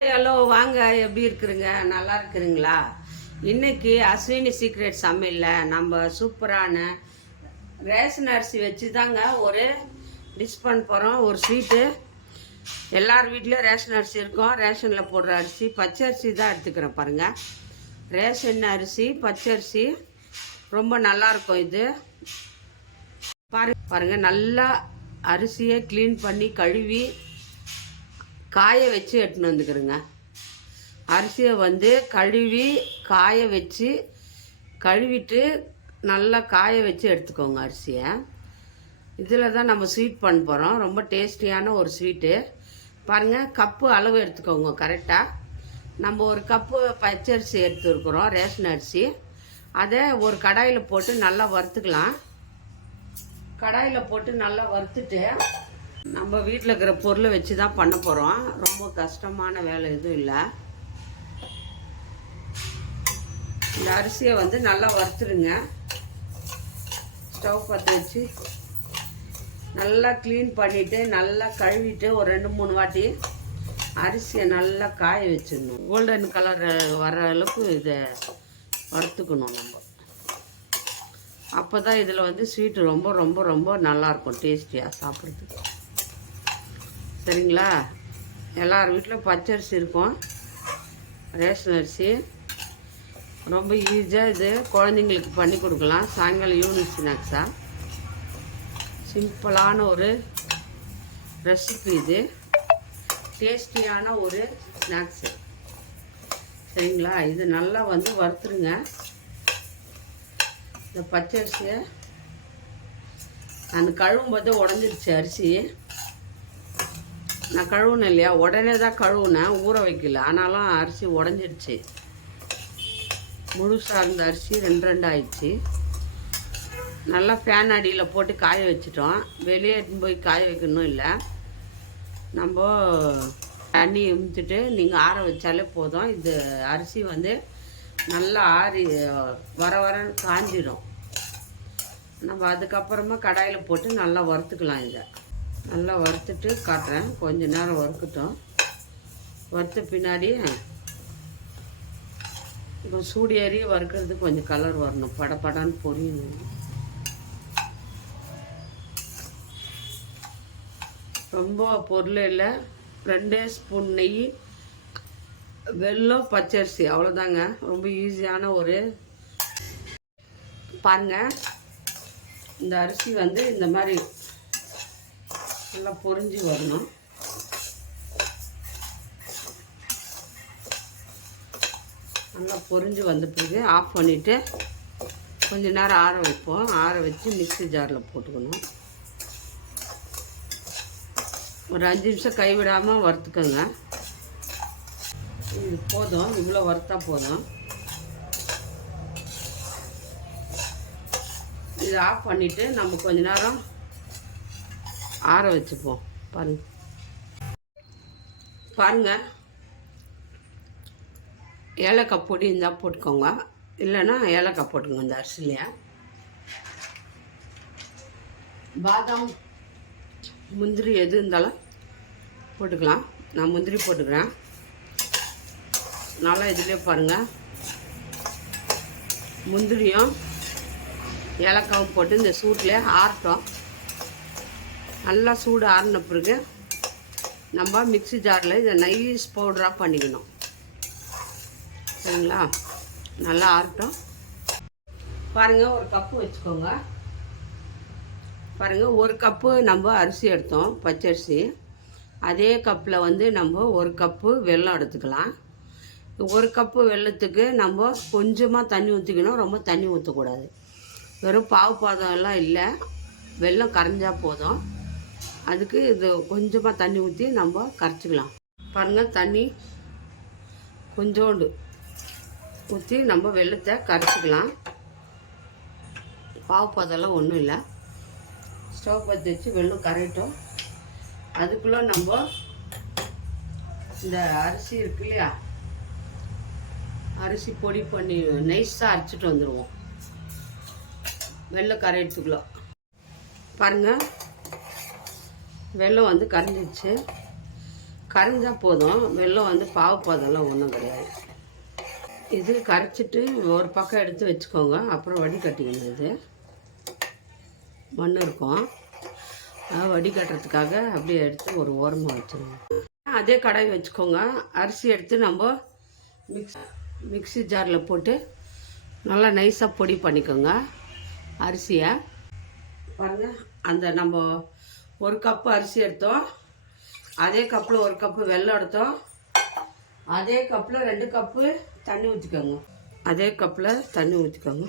Hello வாங்க, எப்படி இருக்கிறீங்க? நல்லா இருக்கிறீங்களா? இன்னைக்கு அஸ்வினி சீக்ரெட் சமையலில் நம்ம சூப்பரான ரேஷன் அரிசி வச்சு தாங்க ஒரு டிஷ் பண்ண போகிறோம். ஒரு ஸ்வீட்டு. எல்லார் வீட்லேயும் ரேஷன் அரிசி இருக்கும். ரேஷனில் போடுற அரிசி பச்சரிசி தான் எடுத்துக்கிறேன் பாருங்கள். ரேஷன் அரிசி பச்சரிசி ரொம்ப நல்லாயிருக்கும். இது பாருங்கள், நல்லா அரிசியை க்ளீன் பண்ணி கழுவி காய வச்சு எடுத்துன்னு வந்துக்கிறேங்க. அரிசியை வந்து கழுவி காய வச்சு கழுவிட்டு நல்லா காய வச்சு எடுத்துக்கோங்க அரிசியை. இதில் தான் நம்ம ஸ்வீட் பண்ண போகிறோம். ரொம்ப டேஸ்டியான ஒரு ஸ்வீட்டு. பாருங்கள், கப்பு அளவு எடுத்துக்கோங்க கரெக்டாக. நம்ம ஒரு கப்பு பச்சரிசி எடுத்துருக்குறோம், ரேஷன் அரிசி. அதை ஒரு கடாயில் போட்டு நல்லா வறுத்துக்கலாம். கடாயில் போட்டு நல்லா வறுத்துட்டு நம்ம வீட்டில் இருக்கிற பொருளை வச்சு தான் பண்ண போகிறோம். ரொம்ப கஷ்டமான வேலை எதுவும் இல்லை. இந்த அரிசியை வந்து நல்லா வறுத்துடுங்க. ஸ்டவ் பற்ற வச்சு நல்லா க்ளீன் பண்ணிவிட்டு நல்லா கழுவிட்டு ஒரு 2-3 வாட்டி அரிசியை நல்லா காய வச்சிடணும். கோல்டன் கலர் வர அளவுக்கு இதை வறுத்துக்கணும் நம்ம. அப்போ தான் இதில் வந்து ஸ்வீட்டு ரொம்ப ரொம்ப ரொம்ப நல்லாயிருக்கும், டேஸ்டியாக சாப்பிட்றதுக்கு. சரிங்களா? எல்லார் வீட்டில் பச்சரிசி இருக்கும், ரேஷன் அரிசி. ரொம்ப ஈஸியாக இது குழந்தைங்களுக்கு பண்ணி கொடுக்கலாம். சாயங்காலம் ஈவினிங் ஸ்நாக்ஸாக சிம்பிளான ஒரு ரெசிபி. இது டேஸ்டியான ஒரு ஸ்நாக்ஸு. சரிங்களா? இது நல்லா வந்து வறுத்துருங்க. இந்த பச்சரிசியை அந்த கழுவும் போது உடஞ்சிருச்சு அரிசி. நான் கழுவுனேன் இல்லையா, உடனே தான் கழுவுனேன், ஊற வைக்கல. ஆனாலும் அரிசி உடஞ்சிடுச்சு. முழுசாக இருந்த அரிசி 2 ஆயிடுச்சு. நல்லா ஃபேன் அடியில் போட்டு காய வச்சிட்டோம். வெளியே எடுத்துன்னு போய் காய வைக்கணும் இல்லை, நம்ம தண்ணி இழுத்துட்டு நீங்கள் ஆற வச்சாலே போதும். இது அரிசி வந்து நல்லா ஆறி வரன்னு காஞ்சிடும். நம்ம அதுக்கப்புறமா கடாயில் போட்டு நல்லா வறுத்துக்கலாம். இதை நல்லா வறுத்துட்டு காட்டுறேன். கொஞ்ச நேரம் வறுக்கட்டும். வறுத்த பின்னாடி இப்போ சூடு ஏறி வறுக்கிறதுக்கு கொஞ்சம் கலர் வரணும், படப்படான்னு பொரியணும். ரொம்ப பொருள் இல்லை. 2 ஸ்பூன் நெய், வெல்லம், பச்சரிசி, அவ்வளோதாங்க. ரொம்ப ஈஸியான ஒரு பாருங்கள். இந்த அரிசி வந்து இந்த மாதிரி நல்லா பொரிஞ்சு வரணும். நல்லா பொரிஞ்சு வந்த பிறகு ஆஃப் பண்ணிவிட்டு கொஞ்சம் நேரம் ஆற வைப்போம். ஆற வச்சு மிக்ஸி ஜாரில் போட்டுக்கணும். ஒரு 5 நிமிஷம் கைவிடாமல் வறுத்துக்கோங்க. இது போதும், இவ்வளோ வறுத்தா போதும். இது ஆஃப் பண்ணிவிட்டு நம்ம கொஞ்ச நேரம் ஆற வச்சுப்போம். பாருங்கள், ஏலக்காய் பொடி இருந்தால் போட்டுக்கோங்க, இல்லைன்னா ஏலக்காய் போட்டுக்கோங்க. இந்த அரிசிலையே பாதாம், முந்திரி எது இருந்தாலும் போட்டுக்கலாம். நான் முந்திரி போட்டுக்கிறேன். நல்லா இதுலேயே பாருங்கள், முந்திரியும் ஏலக்காவும் போட்டு இந்த சூட்டில் ஆறட்டும். நல்லா சூடு ஆறின பிறகு நம்ம மிக்ஸி ஜாரில் இதை நைஸ் பவுடராக பண்ணிக்கணும். சரிங்களா? நல்லா ஆறட்டும். பாருங்கள், ஒரு கப்பு வச்சுக்கோங்க. பாருங்கள், ஒரு கப்பு நம்ம அரிசி எடுத்தோம், பச்சரிசி. அதே கப்பில் வந்து நம்ம 1 கப்பு வெல்லம் எடுத்துக்கலாம். 1 கப்பு வெல்லத்துக்கு நம்ம கொஞ்சமாக தண்ணி ஊற்றிக்கணும், ரொம்ப தண்ணி ஊற்றக்கூடாது. வெறும் பாகுபாதம் எல்லாம் இல்லை, வெல்லம் கரைஞ்சால் போதும். அதுக்கு இது கொஞ்சமாக தண்ணி ஊற்றி நம்ம கரைச்சிக்கலாம். பாருங்கள், தண்ணி கொஞ்சோண்டு ஊற்றி நம்ம வெல்லத்தை கரைச்சிக்கலாம். பாகுபாதெல்லாம் ஒன்றும் இல்லை. ஸ்டவ் பற்றி வச்சு வெல்லம் கரையட்டும். அதுக்குள்ளே நம்ம இந்த அரிசி இருக்கு இல்லையா, அரிசி பொடி பண்ணி நைஸாக அரைச்சிட்டு வந்துடுவோம். வெல்லம் கரையிறதுக்குள்ள பாருங்கள், வெல்லம் வந்து கரைஞ்சிடுச்சு. கரைஞ்சால் போதும். வெல்லம் வந்து பாகுபாதெல்லாம் ஒன்றும் கிடையாது. இது கரைச்சிட்டு ஒரு பக்கம் எடுத்து வச்சுக்கோங்க. அப்புறம் வடிகட்டிக்கணும். இது மண் இருக்கும், வடிகட்டுறதுக்காக அப்படியே எடுத்து ஒரு ஓரமாக வச்சுருங்க. அதே கடாய் வச்சுக்கோங்க. அரிசி எடுத்து நம்ம மிக்ஸி ஜாரில் போட்டு நல்லா நைஸாக பொடி பண்ணிக்கோங்க. அரிசியை பாருங்கள், அந்த நம்ம ஒரு கப்பு அரிசி எடுத்தோம், அதே கப்பில் ஒரு கப்பு வெல்லம் எடுத்தோம், அதே கப்பில் 2 கப்பு தண்ணி ஊற்றிக்கோங்க. அதே கப்பில் தண்ணி ஊற்றிக்கோங்க.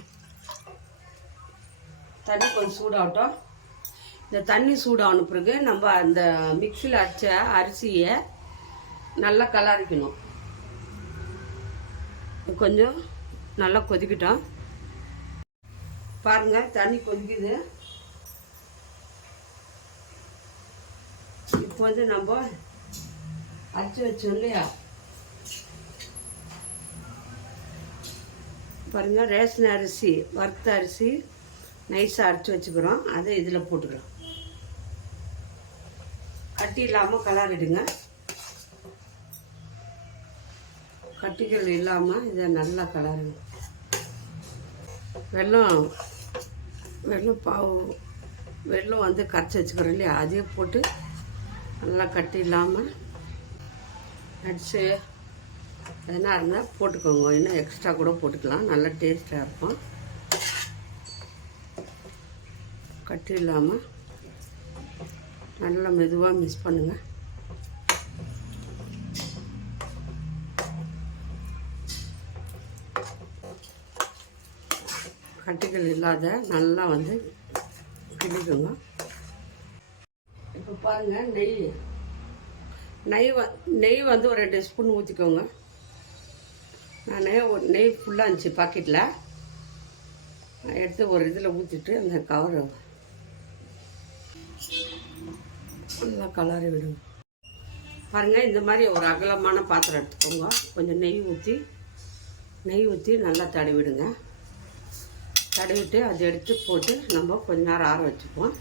தண்ணி கொஞ்சம் சூடாகட்டும். இந்த தண்ணி சூடான பிறகு நம்ம அந்த மிக்சியில் அரைச்ச அரிசியை நல்லா கலரிக்கணும். கொஞ்சம் நல்லா கொதிக்கட்டும். பாருங்கள், தண்ணி கொதிக்குது. இப்போ வந்து நம்ம அரைச்சி வச்சோம் இல்லையா, பாருங்கள், ரேஷன் அரிசி, வறுத்த அரிசி நைஸாக அரைச்சி வச்சுக்கிறோம். அதை இதில் போட்டுக்கிறோம். கட்டி இல்லாமல் கலரிடுங்க. கட்டிகள் இல்லாமல் இதை நல்லா கலருங்க. வெல்லம் வந்து கரைச்சி வச்சுக்கிறோம் இல்லையா, அதையே போட்டு நல்லா கட்டி இல்லாமல் நட்ஸு எதனா இருந்தால் போட்டுக்கோங்க. இன்னும் எக்ஸ்ட்ரா கூட போட்டுக்கலாம், நல்லா டேஸ்ட்டாக இருக்கும். கட்டி இல்லாமல் நல்லா மெதுவாக மிக்ஸ் பண்ணுங்கள். கட்டிகள் இல்லாத நல்லா வந்து கிண்டிக்கோங்க. இப்போ பாருங்கள், நெய் வந்து ஒரு 2 ஸ்பூன் ஊற்றிக்கோங்க. நான் நெய் ஃபுல்லாக இருந்துச்சு பாக்கெட்டில், எடுத்து ஒரு இதில் ஊற்றிட்டு அந்த கவரை நல்லா கலரி விடுங்க. பாருங்கள், இந்த மாதிரி ஒரு அகலமான பாத்திரம் எடுத்துக்கோங்க. கொஞ்சம் நெய் ஊற்றி நல்லா தடவிடுங்க. தடவிட்டு அதை எடுத்து போட்டு நம்ம கொஞ்ச நேரம் ஆற வச்சுப்போம்.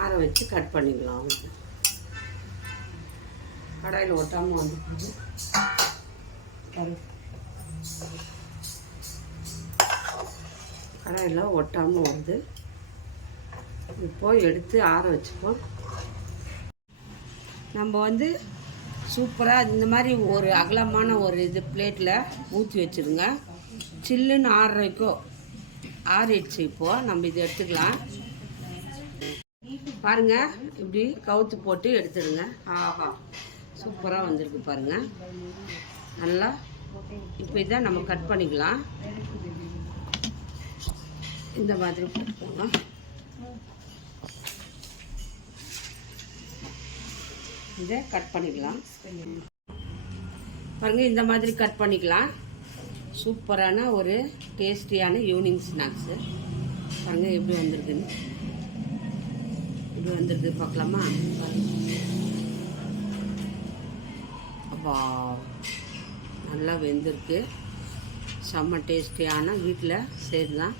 ஆற வச்சு கட் பண்ணிக்கலாம். அவங்க கடாயில் ஒட்டாமல் வந்து கடாயில் ஒட்டாமல் வருது. இப்போது எடுத்து ஆற வச்சுப்போம். நம்ம வந்து சூப்பராக இந்த மாதிரி ஒரு அகலமான ஒரு இது பிளேட்டில் ஊற்றி வச்சுருங்க. சில்லுன்னு ஆறிடுச்சு. இப்போது நம்ம இதை எடுத்துக்கலாம். பாருங்கள், இப்படி கவுத்து போட்டு எடுத்துடுங்க. ஆஹா, சூப்பராக வந்திருக்கு பாருங்கள், நல்லா. இப்போ இதை நம்ம கட் பண்ணிக்கலாம். இந்த மாதிரி போட்டுக்கோங்க. இதை கட் பண்ணிக்கலாம். பாருங்கள், இந்த மாதிரி கட் பண்ணிக்கலாம். சூப்பரான ஒரு டேஸ்டியான ஈவினிங் ஸ்நாக்ஸு. பாருங்கள் எப்படி வந்திருக்குன்னு. இப்படி வந்திருக்கு, பார்க்கலாமா? அப்பா, நல்லா வெந்திருக்கு. செம்ம டேஸ்டியான, வீட்டில் செய்யலாம்.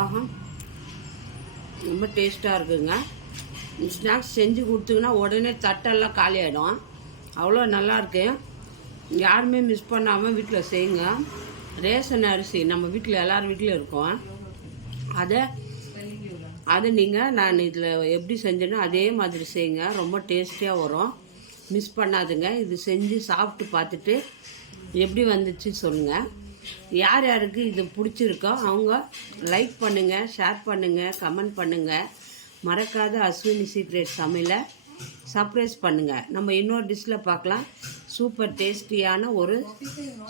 ஆஹா, ரொம்ப டேஸ்ட்டாக இருக்குங்க. ஸ்நாக்ஸ் செஞ்சு கொடுத்தீங்கன்னா உடனே தட்டெல்லாம் காலி ஆகிடும். அவ்வளோ நல்லாயிருக்கு. யாருமே மிஸ் பண்ணாமல் வீட்டில் செய்யுங்க. ரேஷன் அரிசி நம்ம வீட்டில் எல்லார் வீட்டிலும் இருக்கும். அதை நீங்கள் நான் இதில் எப்படி செஞ்சேனோ அதே மாதிரி செய்யுங்க. ரொம்ப டேஸ்டியாக வரும். மிஸ் பண்ணாதுங்க. இது செஞ்சு சாப்பிட்டு பார்த்துட்டு எப்படி வந்துச்சு சொல்லுங்கள். யார் யாருக்கு இது பிடிச்சிருக்கோ அவங்க லைக் பண்ணுங்கள், ஷேர் பண்ணுங்கள், கமெண்ட் பண்ணுங்கள். மறக்காத அஸ்வினி சீக்ரெட் சமையலை சர்ப்ரைஸ் பண்ணுங்கள். நம்ம இன்னொரு டிஷ்ஷில் பார்க்கலாம். சூப்பர் டேஸ்டியான ஒரு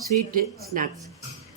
ஸ்வீட்டு ஸ்நாக்ஸ்.